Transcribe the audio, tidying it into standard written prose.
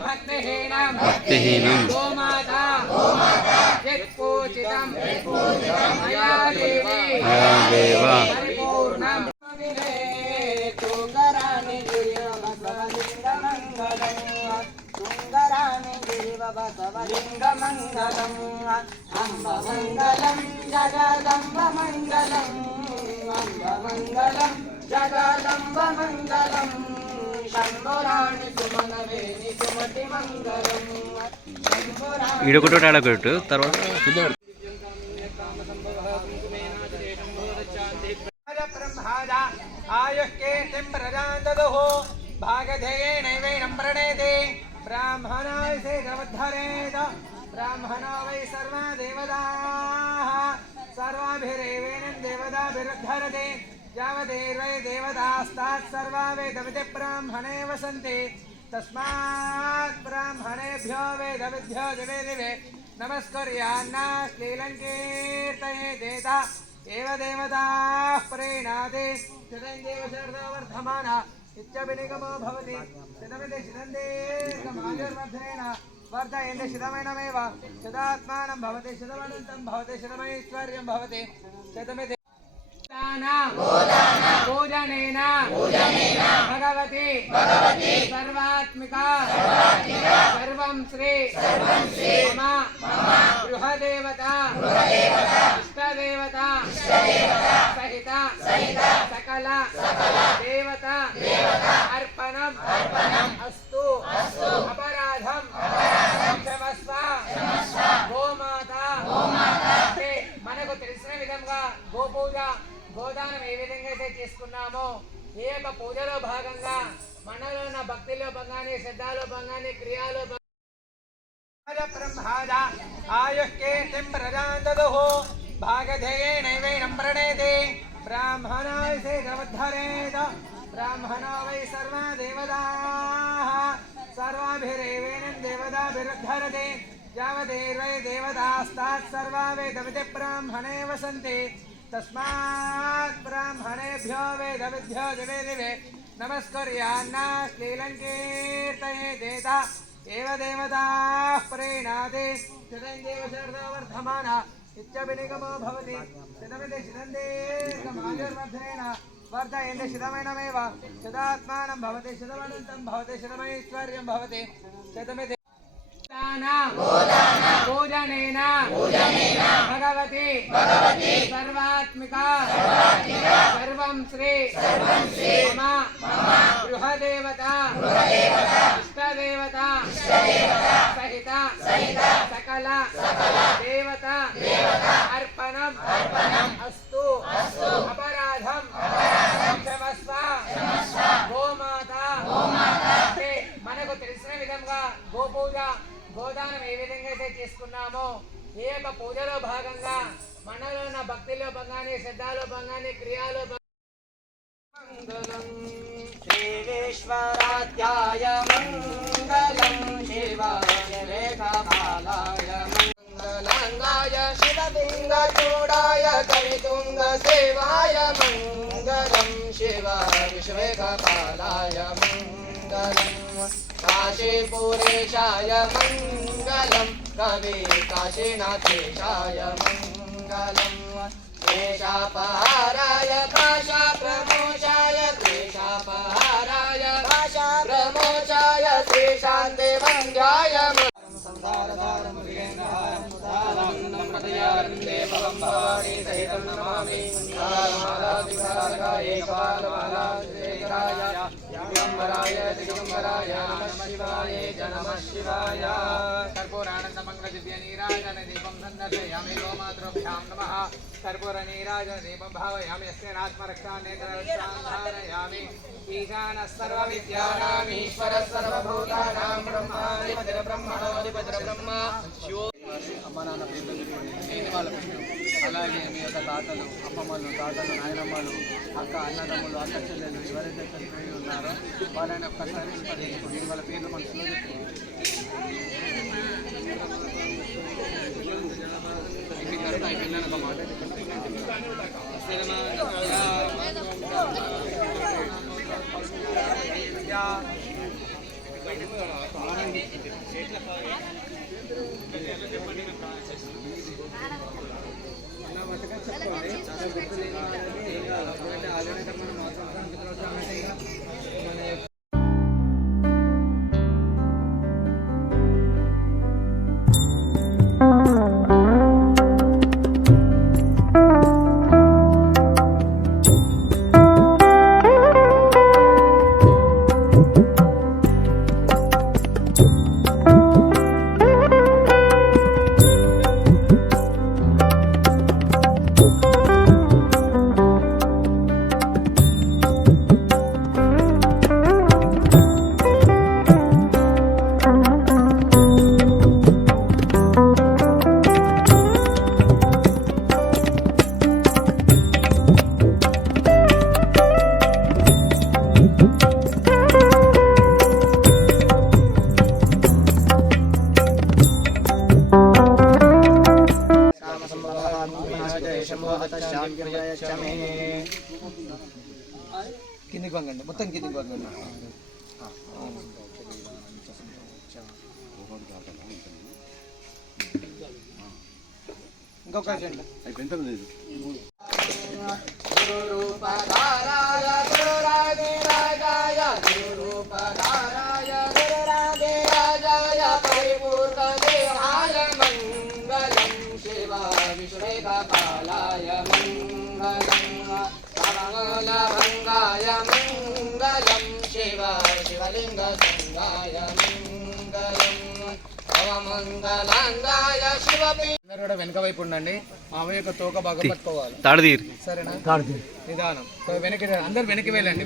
भक्तिहीनं गोमाता यत्पूजितं मया देवी परिपूर्णं तुंगराणि गिरिवबसवलिङ्गमङ्गलम् अम्बमङ्गलं जगदम्बमङ्गलम् अम्बमङ्गलं जगदम्बमङ्गलम् शम्भुराणि सुमनवेणि सुमतिमङ्गलम् ఈడొకటి ఆడొకటి తర్వాత आयुष्केतिं प्रजान्ददुः भागधेयेनैवैनं प्रणेते ब्राह्मणाय सेवद्धरेत ब्राह्मणो वै सर्वा देवताः सर्वाभिरेवेनं देवताभिरुद्धरते यावदेवै देवतास्तात् सर्वा वेदविदे ब्राह्मणे वसन्ति तस्मात् ब्राह्मणेभ्यो वेदविद्भ्यो दिवे दिवे नमस्कुर्यान्नाश्लीलङ्कीर्तये देता एव देवताः प्रेणाते शतञ्जेव शरदवर्धमाना इत्यभिनिगमो भवति शतमिति शतन्देकमायुर्वर्धनेन वर्धयन्ति शतमेनमेव शतात्मानं भवति शतमनन्तं भवति शतमैश्वर्यं भवति शतमिति पूजनेन भगवती सर्वात्मिका सर्वं श्री मम गृहदेवता इष्टदेवता सहित सकल देवता अर्पणम् अस्तु अपराधं क्षमस्व गोमाता మనకు తెలిసిన విధంగా గోపూజ గోదానం ఏ విధంగా అయితే చేసుకున్నామో ఈ యొక్క పూజలో భాగంగా మనలో ఉన్న భక్తిలో భాగాన్ని శ్రద్ధలో భాగాన్ని క్రియలో బ్రహ్మాద ఆయుష్కేతిం ప్రజాन्दదుః భాగధేయేనైవైనం ప్రణేతే బ్రాహ్మణాయ సేవద్ధరేత బ్రాహ్మణో వై సర్వా దేవతాः सर्वाभिरेवेनं देवताभिरुद्धरते यावदेवै देवतास्तात् सर्वा वेदविदे ब्राह्मणे वसन्ति तस्मात् ब्राह्मणेभ्यो वेदविद्भ्यो दिवे दिवे नमस्कुर्यान्नाश्लीलङ्कीर्तये देता एव देवताः प्रेणाते शतञ्जेव शरदवर्धमाना इत्यभिनिगमो भवति शतमिति शतन्देकमायुर्वर्धनेन वर्धयन्ति शतमेनमेव शतात्मानं भवति शतमनन्तं भवति शतमैश्वर्यं भवति शतमिति पूजनेन भगवती सर्वात्मिका सर्वं श्री मम गृहदेवता इष्टदेवता सहित सकल देवता अर्पणम् अस्तु अपराधं क्षमस्व गोमाता మనకు తెలిసిన విధంగా గోపూజ గోదానం ఏ విధంగా అయితే చేసుకున్నామో ఈ యొక్క పూజలో భాగంగా మనలో ఉన్న భక్తిలో భాగాన్ని శ్రద్ధలో భాగాన్ని క్రియలో శ్రీవేశ్వరాధ్యాయ మంగళం శివాయ రేఖాపాలాయ మంగళాంగాయ శివలింగచూడాయ కవితుంగ సేవాయ మంగళం శివాయ విశ్వేకపాలాయ మంగళం काशीपुरेशाय मङ्गलं कवि काशीनाथेशाय मङ्गलं क्लेशापहाराय भाषाप्रमोचाय क्लेशापहाराय भाषाप्रमोचाय श्रीशान्ते वन्द्याय सहितं नमामि दिगंबराय नमः शिवाय नमः शिवाय कर्पूरानंद मंगल दिव्य नीराजन दीपं संदर्शयामि गोमातृभ्यां नमः कर्पूर नीराजन दीपं भावयामि यस्य आत्मरक्षा नेत्ररक्षां धारयामि ईशानः सर्वविद्यानाम् ईश्वरः सर्वभूतानां ब्रह्माधिपतिः ब्रह्मणोऽधिपतिः ब्रह्म शिवो అమ్మ నాన్న పేర్లు లేని వాళ్ళ పేర్లు అలాగే మీ యొక్క తాతలు అమ్మమ్మలు తాతలు నాయనమ్మలు అక్క అన్నదమ్ములు అక్క చెల్లెలు ఎవరైతే చనిపోయి ఉన్నారో వాళ్ళని ఒక్కసారి స్మరించుకోండి వాళ్ళ పేర్లు మనసులో చెప్పుకోండి కిందికి వంగండి, మొత్తం కిందికి వంగండి. ఇంకొక కాలాయ మంగళంగాయ మంగళం శివ శివలింగ సంగాయ మంగళం మంగళంగాయ శివ. అందరూ కూడా వెనక వైపు ఉండండి. మామయ్య యొక్క తోక బాగా పట్టుకోవాలి. తాడదీర్ సరేనా? నిదానం. వెనక్కి అందరు వెనక్కి వెళ్ళండి.